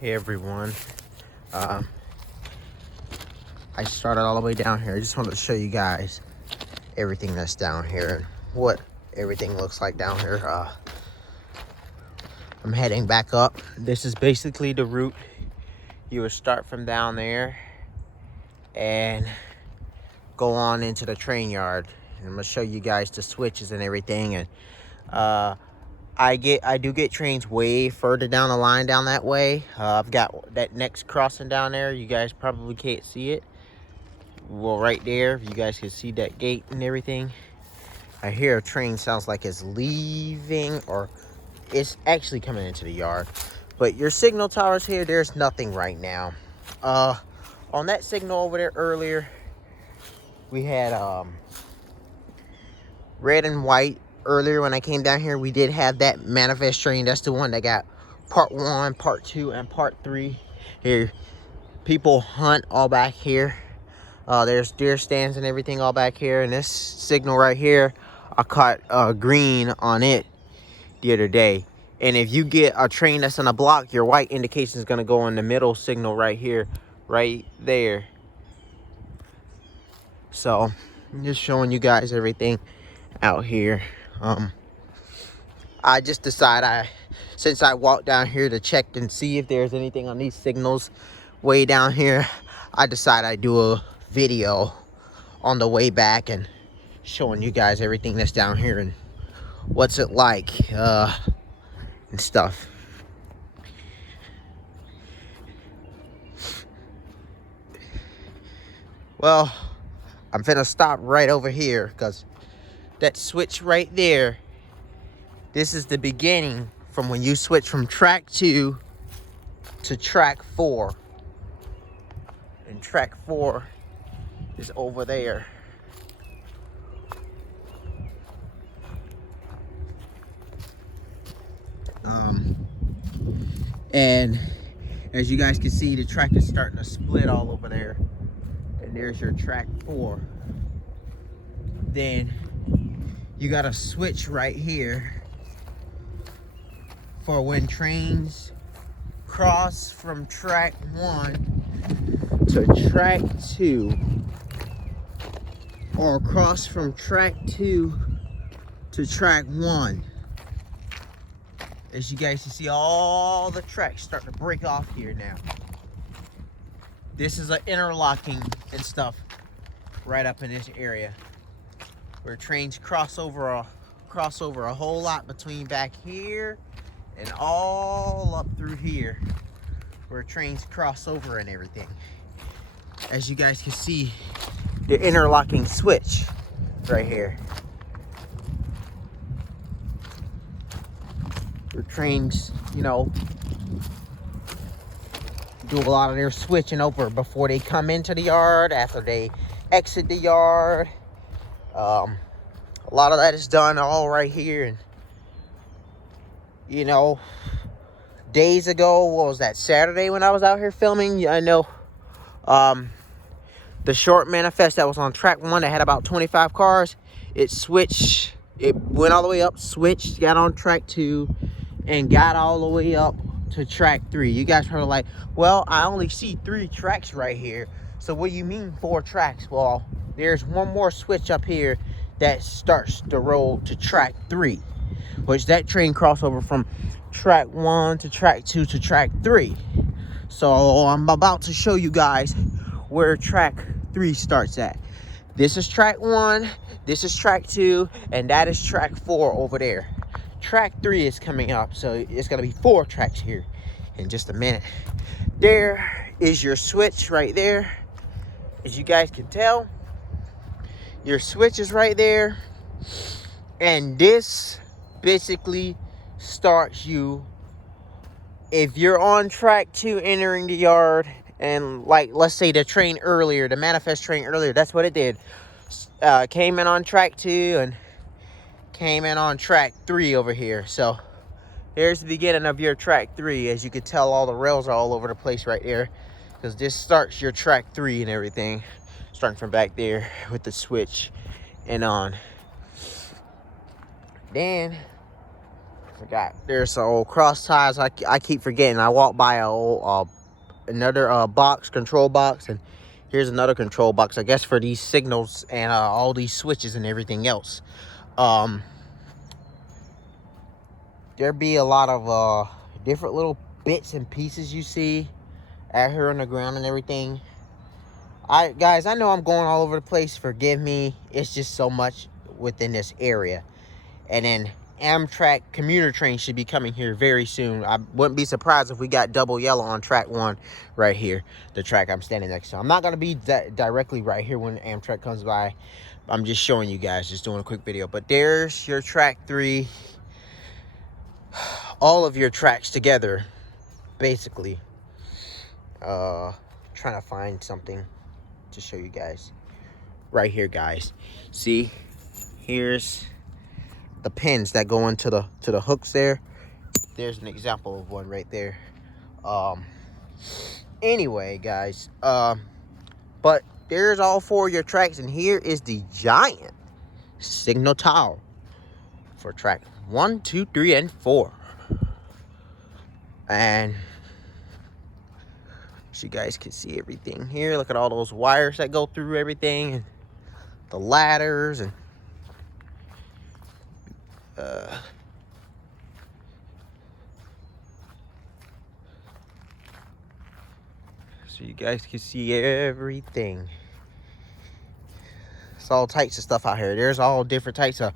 Hey everyone, uh, I started all the way down here. I just wanted to show you guys everything that's down here and what everything looks like down here. I'm heading back up. This is basically the route. You would start from down there and go on into the train yard. And I'm gonna show you guys the switches and everything. And I do get trains way further down the line down that way. I've got that next crossing down there. You guys probably can't see it. Well, right there, you guys can see that gate and everything. I hear a train sounds like it's leaving, or it's actually coming into the yard. But your signal towers here, there's nothing right now. On that signal over there earlier, we had red and white. Earlier when I came down here, we did have that manifest train. That's the one that got part 1, part 2, and part 3. Here, people hunt all back here. There's deer stands and everything all back here. And this signal right here, I caught green on it the other day. And if you get a train that's on a block, your white indication is going to go on the middle signal right here, right there. So I'm just showing you guys everything out here. I just decided, since I walked down here to check and see if there's anything on these signals way down here, I decided I'd do a video on the way back and showing you guys everything that's down here and what's it like and stuff. Well, I'm finna stop right over here because that switch right there, this is the beginning from when you switch from track 2 to track 4. And track 4 is over there. And as you guys can see, the track is starting to split all over there. And there's your track 4. Then you got a switch right here for when trains cross from track 1 to track 2, or cross from track 2 to track 1. As you guys can see, all the tracks starting to break off here now. This is an interlocking and stuff right up in this area where trains cross over a whole lot between back here and all up through here where trains cross over and everything. As you guys can see, the interlocking switch right here. Where trains, you know, do a lot of their switching over before they come into the yard, after they exit the yard. A lot of that is done all right here. And you know, days ago, what was that, Saturday when I was out here filming, I know the short manifest that was on track 1 that had about 25 cars, it switched, it went all the way up, switched, got on track 2 and got all the way up to track 3. You guys are like, well, I only see 3 tracks right here, so what do you mean 4 tracks? Well, there's one more switch up here that starts the road to track 3, which that train crossover from track 1 to track 2 to track 3. So I'm about to show you guys where track 3 starts at. This is track 1, this is track 2, and that is track 4 over there. Track 3 is coming up, so it's gonna be 4 tracks here in just a minute. There is your switch right there. As you guys can tell, your switch is right there, and this basically starts you if you're on track 2 entering the yard. And like, let's say the train earlier, the manifest train earlier, that's what it did. Came in on track 2 and came in on track 3 over here. So there's the beginning of your track 3. As you can tell, all the rails are all over the place right there, because this starts your track 3 and everything, starting from back there with the switch and on. Then Forgot. There's some old cross ties. I keep forgetting. I walked by a old, another box, control box, and here's another control box, I guess, for these signals and all these switches and everything else. There be a lot of different little bits and pieces you see out here on the ground and everything. Guys, I know I'm going all over the place. Forgive me. It's just so much within this area. And then Amtrak commuter train should be coming here very soon. I wouldn't be surprised if we got double yellow on track 1 right here, the track I'm standing next to. I'm not going to be directly right here when Amtrak comes by. I'm just showing you guys, just doing a quick video. But there's your track 3. All of your tracks together, basically. Trying to find something to show you guys. Right here, guys. See? Here's the pins that go into the hooks there. There's an example of one right there. Anyway, guys, but there's all 4 of your tracks, and here is the giant signal tower for track 1, 2, 3, and 4. And so you guys can see everything here. Look at all those wires that go through everything, and the ladders, and so you guys can see everything. It's all types of stuff out here. There's all different types of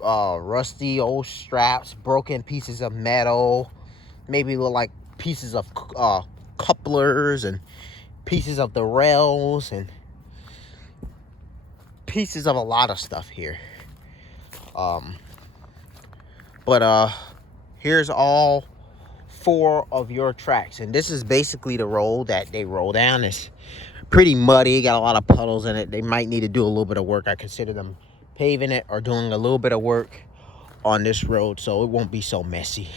rusty old straps, broken pieces of metal, maybe look like pieces of couplers, and pieces of the rails, and pieces of a lot of stuff here. But here's all 4 of your tracks, and this is basically the road that they roll down. It's pretty muddy, got a lot of puddles in it. They might need to do a little bit of work. I consider them paving it or doing a little bit of work on this road so it won't be so messy.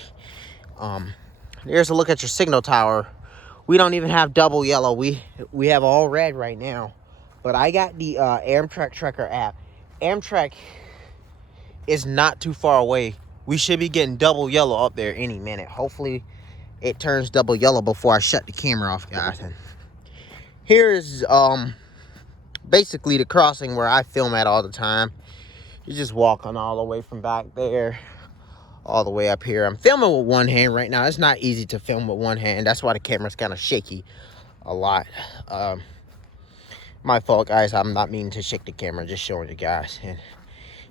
Here's a look at your signal tower. We don't even have double yellow. We have all red right now, but I got the Amtrak Tracker app. Amtrak is not too far away. We should be getting double yellow up there any minute. Hopefully it turns double yellow before I shut the camera off, guys. And here is basically the crossing where I film at all the time. You're just walking all the way from back there all the way up here. I'm filming with one hand right now. It's not easy to film with one hand. That's why the camera's kind of shaky a lot. My fault, guys. I'm not meaning to shake the camera, just showing you guys. And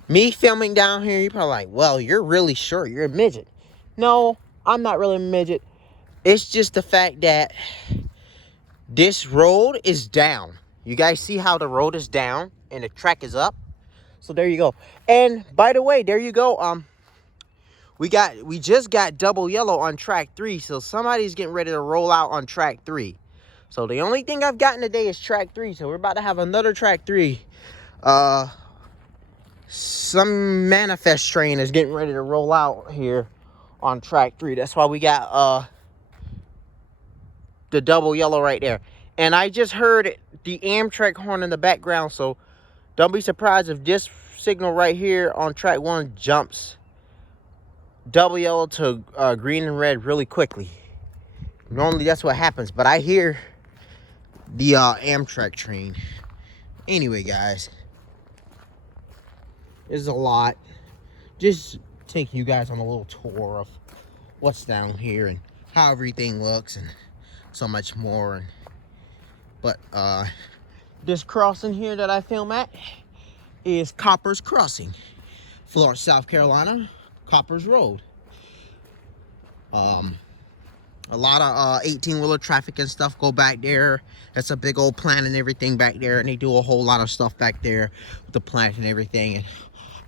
me filming down here, you're probably like, well, you're really short. You're a midget. No, I'm not really a midget. It's just the fact that this road is down. You guys see how the road is down and the track is up? So there you go. And by the way, there you go. We just got double yellow on track 3. So somebody's getting ready to roll out on track 3. So the only thing I've gotten today is track 3. So we're about to have another track 3. Some manifest train is getting ready to roll out here on track 3. That's why we got the double yellow right there. And I just heard the Amtrak horn in the background, so don't be surprised if this signal right here on track 1 jumps double yellow to green and red really quickly. Normally that's what happens, but I hear the Amtrak train. Anyway, guys, there's a lot. Just taking you guys on a little tour of what's down here and how everything looks and so much more. But this crossing here that I film at is Coppers Crossing, Florence, South Carolina, Coppers Road. A lot of 18-wheeler traffic and stuff go back there. That's a big old plant and everything back there, and they do a whole lot of stuff back there with the plant and everything. And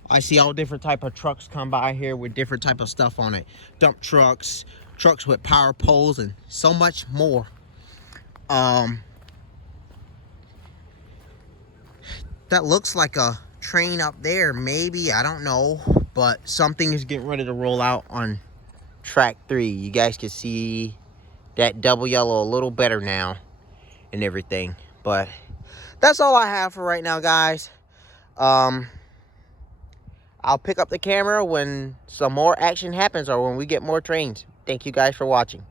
I see all different type of trucks come by here with different type of stuff on it. Dump trucks, trucks with power poles, and so much more. That looks like a train up there, maybe, I don't know, but something is getting ready to roll out on track 3. You guys can see that double yellow a little better now and everything. But that's all I have for right now, guys. I I'll pick up the camera when some more action happens or when we get more trains. Thank you guys for watching.